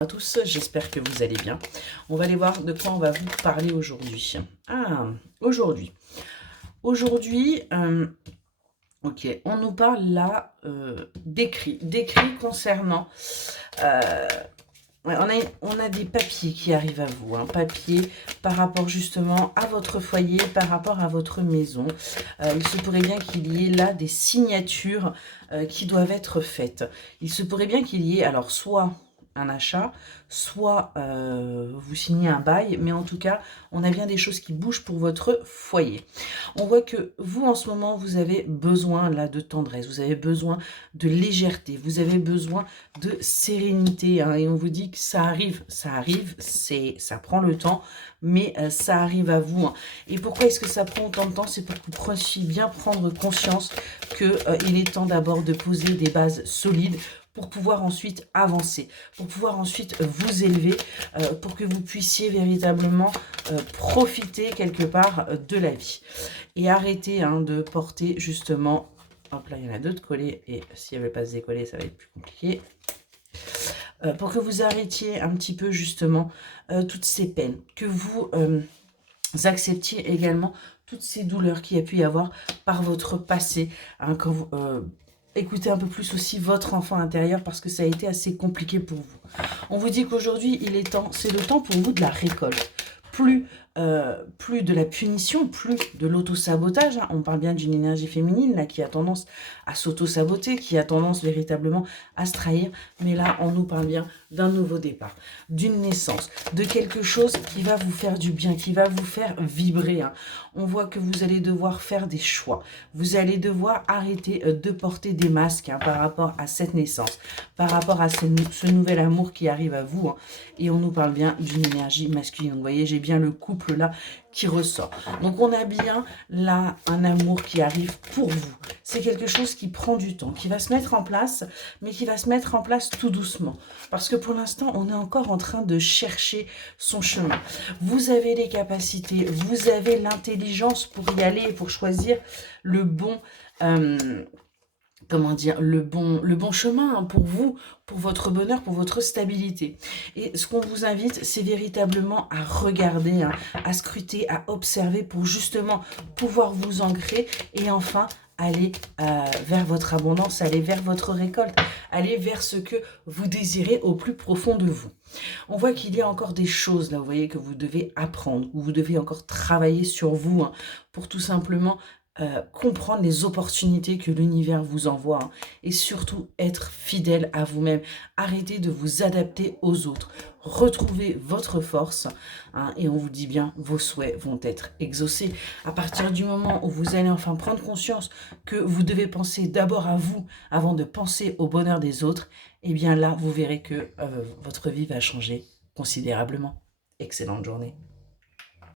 À tous, j'espère que vous allez bien. On va aller voir de quoi on va vous parler aujourd'hui. Aujourd'hui. Aujourd'hui, ok, on nous parle là d'écrits concernant... ouais, on a des papiers qui arrivent à vous, papiers par rapport justement à votre foyer, par rapport à votre maison. Il se pourrait bien qu'il y ait là des signatures qui doivent être faites. Il se pourrait bien qu'il y ait alors soit un achat, soit vous signez un bail, mais en tout cas, on a bien des choses qui bougent pour votre foyer. On voit que vous, en ce moment, vous avez besoin là de tendresse, vous avez besoin de légèreté, vous avez besoin de sérénité, et on vous dit que ça arrive, ça prend le temps, mais ça arrive à vous. Et pourquoi est-ce que ça prend autant de temps? C'est pour que vous puissiez bien prendre conscience qu'il est temps d'abord de poser des bases solides pour pouvoir ensuite avancer, pour pouvoir ensuite vous élever, pour que vous puissiez véritablement profiter quelque part de la vie. Et arrêter de porter justement, hop là il y en a deux de collés, et si elle ne veut pas se décoller ça va être plus compliqué. Pour que vous arrêtiez un petit peu justement toutes ces peines, que vous acceptiez également toutes ces douleurs qu'il y a pu y avoir par votre passé, quand vous... écoutez un peu plus aussi votre enfant intérieur parce que ça a été assez compliqué pour vous. On vous dit qu'aujourd'hui, il est temps, c'est le temps pour vous de la récolte. Plus de la punition, plus de l'auto-sabotage. On parle bien d'une énergie féminine là, qui a tendance à s'auto-saboter, qui a tendance véritablement à se trahir. Mais là, on nous parle bien d'un nouveau départ, d'une naissance, de quelque chose qui va vous faire du bien, qui va vous faire vibrer. On voit que vous allez devoir faire des choix. Vous allez devoir arrêter de porter des masques par rapport à cette naissance, par rapport à ce nouvel amour qui arrive à vous. Et on nous parle bien d'une énergie masculine. Donc, vous voyez, j'ai bien le couple là qui ressort. Donc on a bien là un amour qui arrive pour vous. C'est quelque chose qui prend du temps, qui va se mettre en place, mais qui va se mettre en place tout doucement. Parce que pour l'instant, on est encore en train de chercher son chemin. Vous avez les capacités, vous avez l'intelligence pour y aller, pour choisir le bon... comment dire, le bon chemin pour vous, pour votre bonheur, pour votre stabilité. Et ce qu'on vous invite, c'est véritablement à regarder, à scruter, à observer pour justement pouvoir vous ancrer et enfin aller vers votre abondance, aller vers votre récolte, aller vers ce que vous désirez au plus profond de vous. On voit qu'il y a encore des choses là, vous voyez, que vous devez apprendre, ou vous devez encore travailler sur vous pour tout simplement comprendre les opportunités que l'univers vous envoie et surtout être fidèle à vous-même. Arrêtez de vous adapter aux autres. Retrouvez votre force et on vous dit bien, vos souhaits vont être exaucés. À partir du moment où vous allez enfin prendre conscience que vous devez penser d'abord à vous avant de penser au bonheur des autres, et bien là, vous verrez que votre vie va changer considérablement. Excellente journée.